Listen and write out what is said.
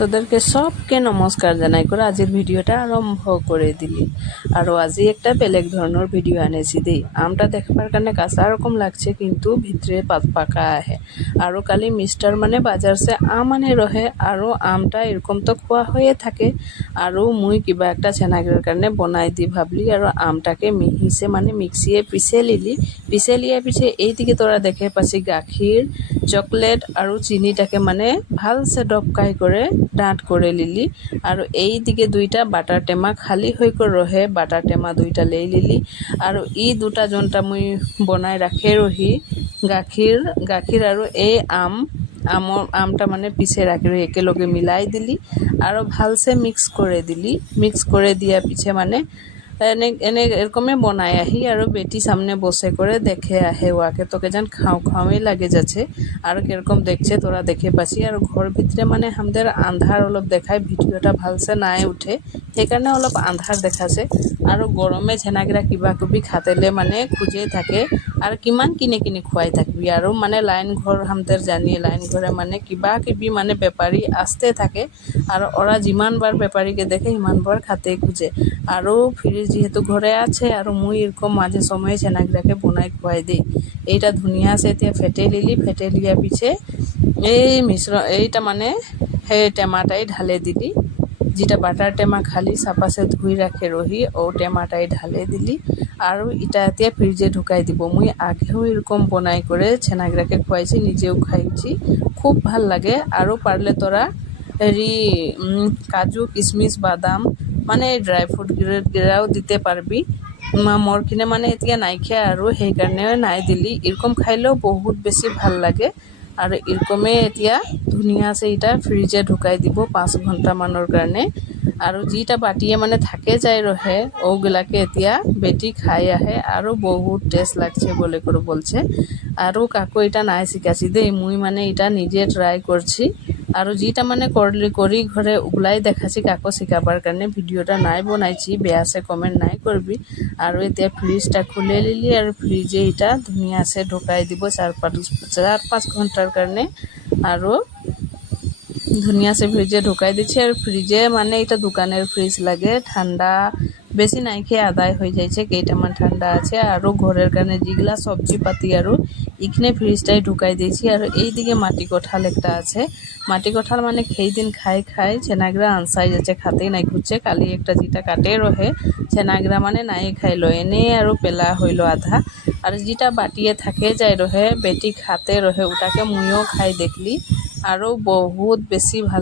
তোদেরকে সবকে নমস্কার জানাই করে আজির ভিডিওটা আরম্ভ করে দিলি। আর আজি একটা বেলেগ ধরনের ভিডিও আনেছি দেই। আমটা দেখবার কারণে কাঁচা রকম লাগছে কিন্তু ভিতরে পাকা আহে। আর কালি মিস্টার মানে বাজারছে আম আনে রহে আর আমটা এরকম তো খোয়া হয়ে থাকে। আর মুই কিবা একটা ছেনাগের কারণে বনাই দি ভাবলি আর আমটাকে মিহিছে মানে মিক্সিয়ে পিছে লিলি। পিছে লিয়ে পিছে এইদিকে তোরা দেখে পাচ্ছি গাখীর চকলেট আর চিনিটাকে মানে ভালসে ডবকাই করে ডাঁট করে লিলি। আর এই দিকে দুইটা বাটার টেমা খালি হয়ে করে রহে, বাটার টেমা দুইটা লেই লিলি। আর ই দুটা জনটা মুই বনাই রাখে রহি গাখীর আর এই আমটা মানে পিছে রাখি রহি একেলগে মিলাই দিলি আর ভালসে মিক্স করে দিয়া পিছে মানে এনে এরকমে বনাই আহি আর বেটি সামনে বসে করে দেখে আহে ওয়াকে তোকে যেন খাওয়াই লাগে যাচ্ছে আর কিরকম দেখছে তোরা দেখে পাচ্ছি। আর ঘর ভিতরে মানে আমাদের আন্ধার অলপ দেখায়, ভিডিওটা ভালসে নাই উঠে সেইকাৰণে অলপ আন্ধার দেখাছে। আর গরমে ছেনাগিরা কিবা কিবি খাতেলে মানে খুঁজেই থাকে আর কিমান কিনে খুৱাই থাকবি। আর মানে লাইন ঘর আমাদের জানিয়ে লাইন ঘরে মানে কিবা কিবি মানে বেপারি আসতে থাকে আর ওরা যিমানবার বেপারিকে দেখে সিমানবার খাতেই খুঁজে। আর ফ্রিজ যেহেতু ঘরে আছে আর মুই এরকম মাঝে সময়ে ছেনাগিরাকে বনাই খুয়াই দিই। এইটা ধুনিয়া সে এতিয়া ফেটে লিয়া পিছে এই এইটা মানে সেই টেমাটাই ঢালে দিলি, যেটা বাটার টেমা খালি চাপাছে ধুই রাখে রহি ও টেমাটাই ঢালে দিলি। আর এটা এতিয়া ফ্রিজে ঢুকাই দিব। মুই আগেও এরকম বনাই করে ছেনাগিরাকে খুয়াইছি, নিজেও খাইছি, খুব ভাল লাগে। আরও পারলে তোরা কাজু কিশমিশ বাদাম মানে ড্রাই ফ্রুট গিরাও দিতে পারবি। মোর কিনে মানে এতিয়া নাই খেয়ে আর সেইকাৰণে নাই দিলি। এরকম খাইলেও বহুত বেশি ভাল লাগে। আর এরকমে এতিয়া ধুনিয়া আছে এটা ফ্রিজে ঢুকাই দিব 5 ঘন্টা মানৰ কাৰণে। আর যেটা বাটিয়ে মানে থাকে যায় রহে ওগুলাকে এতিয়া বেটি খাই আহে আর বহুত টেস্ট লাগছে বলে করে বলছে। আর কাকু এটা নাই শিখাছি দেই, মুই মানে এটা নিজে ট্রাই করছি আর যেটা মানে করি ঘরে ওগুলাই দেখাচ্ছি কাকু শিখাবার কারণে। ভিডিওটা নাই বনাইছি, বেয়াসে কমেন্ট নাই করবি। আর এতিয়া ফ্রিজটা খুলে লিলি আর ফ্রিজে এটা ধুনিয়া সে ঢুকাই দিব 4-5 ঘন্টার কারণে। আর ধুনিয়া সে ফ্রিজে ঢুকাই দিচ্ছে আর ফ্রিজে মানে এটা দোকানের ফ্রিজ লাগে, ঠান্ডা বেশি নাই খেয়ে আদায় হয়ে যাইছে, কেইটামান ঠান্ডা আছে। আর ঘরের কারণে যেগুলা সবজি পাতি আর এখানে ফ্রিজটাই ঢুকাই দিয়েছি। আর এইদিকে মাটি কঁঠাল একটা আছে, মাটি কঁঠাল মানে খেই দিন খাই ছেনাগিরা আনসাই যাচ্ছে, খাতেই নাই খুঁজছে। কালি একটা যেটা কাটে রহে ছেনাগিরা মানে নাই খাইলো এনে আর পেলা হইলো আধা। আর যেটা বাটিয়ে থাকে যায় রহে বেটি খাতে রহে ওটাকে মুইও খাই দেখলি আরও বহুত বেশি ভালো।